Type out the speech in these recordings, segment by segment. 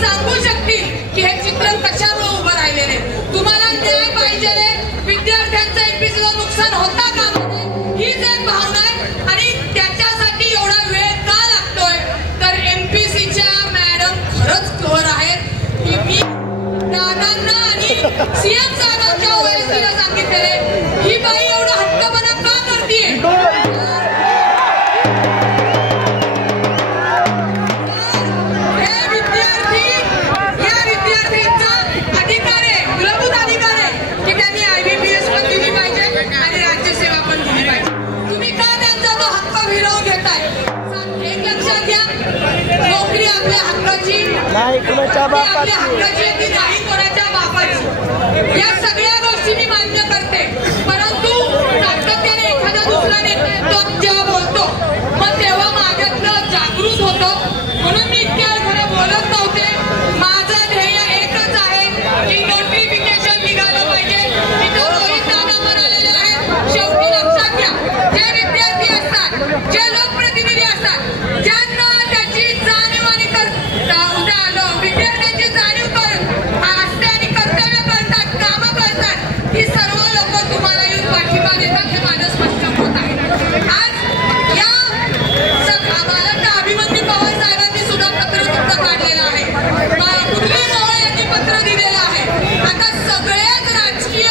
सांगू शकतील की हे चित्र कशामुळे उभं राहिलेले. तुम्हाला न्याय पाहिजे, विद्यार्थ्यांचं एमपीसीचं नुकसान होता कामा नये हीच एक भावना आहे. आणि त्याच्यासाठी एवढा वेळ का लागतोय तर एमपीसीच्या मॅडम खरंच कव्हर आहेत की मी दादांना आणि सीएम साहेबांच्या ओएसडीला सांगितलेले ही बाई एवढा हट्टपणा का करतेय. नोकरी आपल्या हक्काची नाही, कोणाच्या बापाची नाही, कोणाच्या बापाची. या सगळ्या गोष्टी मी मान्य करते, परंतु सातत्याने एखादा दुसरा नेता जेव्हा बोलतो मग तेव्हा माझ्यातलं जागृत होतं. म्हणून मी इतक्या खरं बोलत नव्हते. माझं ध्येय एकच आहे की नोटिफिकेशन निघालं पाहिजे. इथं रोहित दादा म्हणालेले आहेत. शेवटी लक्षात घ्या, जे विद्यार्थी असतात, जे लोकप्रतिनिधी असतात, ज्यांना त्याची जाणीव आणि विद्यार्थ्यांची जाणीव असते आणि कर्तव्य करतात, कामं करतात, ही सर्व लोक तुम्हाला येऊन पाठिंबा देतात. हे माझं स्पष्ट मत आहे. आज या मला अभिमन्यू पवार साहेबांनी सुद्धा पत्र तुमचं काढलेलं आहे, मुरली मोहोळ यांनी पत्र दिलेलं आहे. आता सगळेच राजकीय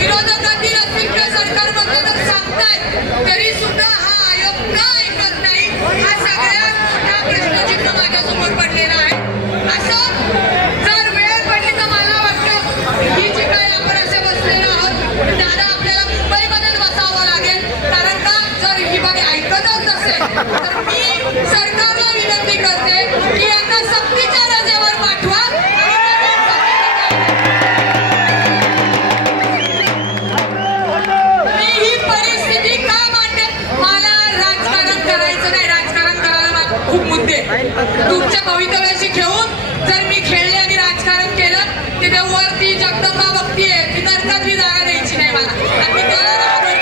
विरोधकातील असतील किंवा सरकारबद्दल सांगतायत तरी सुद्धा हा आयोग का ऐकत नाही हा सगळ्यात मोठा प्रश्नचिन्ह माझ्यासमोर पडलेला आहे. असं जर वेळ पडली तर मला वाटतं ही जी काही आपण असे बसलेलो आहोत दादा आपल्याला मुंबईमध्येच बसावं लागेल. कारण का जर ही बाई ऐकतच नसेल तर मी सरकारला विनंती करते की यांना सक्तीच्या रजेवर पाठवा. मी ही परिस्थिती का मांडते, मला राजकारण करायचं नाही. राजकारण करायला खूप मुद्दे तुमच्या भवितव्याशी घेऊन जर मी खेळले आणि राजकारण केलं तिथे वरती जगदंबा बघतीये ती नरकातली जागा द्यायची नाही मला. आणि त्याला घाबरते.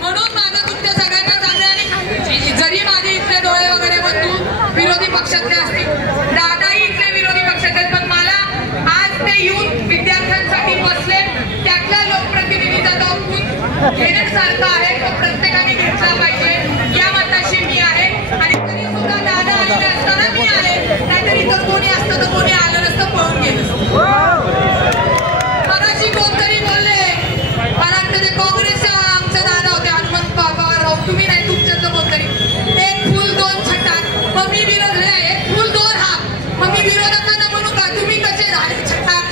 म्हणून माझं तुमच्या सगळ्यांना सांगणं आणि जरी माझे इथले डोळे वगैरे बंधू विरोधी पक्षातले असतील, दादाही इथले विरोधी पक्षातले, पण मला आज ते येऊन विद्यार्थ्यांसाठी बसले त्यातल्या लोकप्रतिनिधीचा तो गुण घेण्यासारखा आहे, तो प्रत्येकाने घेतला पाहिजे या मताशी मी आहे. आणि तरी सुद्धा दादा आलेले असताना मी आले, नाहीतर इतर कोणी असतं तर कोणी आलं नसतं, पळून गेलं. मगाशी कोणतरी बोलले मला वाटतं ते काँग्रेस आमचे दादा होते हनुमंत पवार, तुम्ही नाही तुमच्यातलं कोणतरी, एक फुल दोन छटाक, मग मी विरोध एक फुल दोन हात, मग मी विरोधकांना म्हणू का तुम्ही कसे झाले छटाक.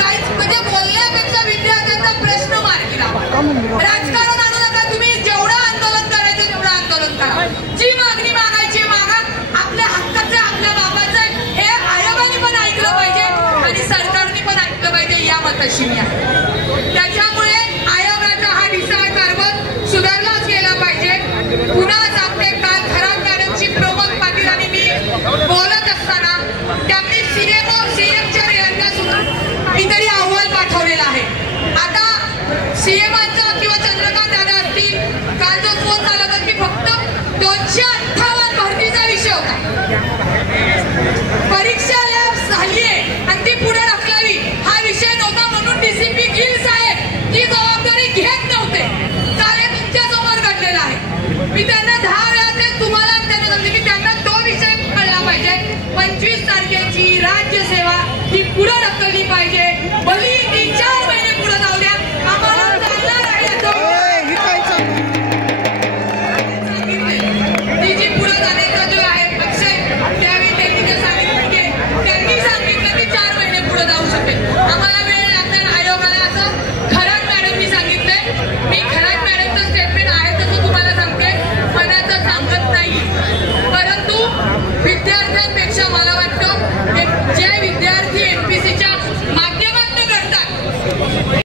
काहीच म्हणजे बोलण्यापेक्षा विद्यार्थ्यांचा प्रश्न मार्गी लावा. राजकारण आणू नका. तुम्ही जेवढं आंदोलन करायचं तेवढं आंदोलन करा. जी मागणी मागायची मागा. आपल्या हक्काचं आपल्या बाबाचं हे आयोगाने पण ऐकलं पाहिजे आणि सरकारने पण ऐकलं पाहिजे या मताशी मी आहे. त्याच्यामुळे आयोगाचा हा ढिसाळ कारभार सुधारलाच गेला पाहिजे. पुन्हा सांगते काल खराब मॅडमची प्रमोद पाटील आणि मी बोलत असताना त्यांनी सीएमच्या यांना मी तरी अहवाल पाठवलेला आहे. आता सीएमांचा किंवा चंद्रकांत दादा असतील काल जो फोन झाला तर की फक्त 258 भरतीचा विषय होता. परीक्षा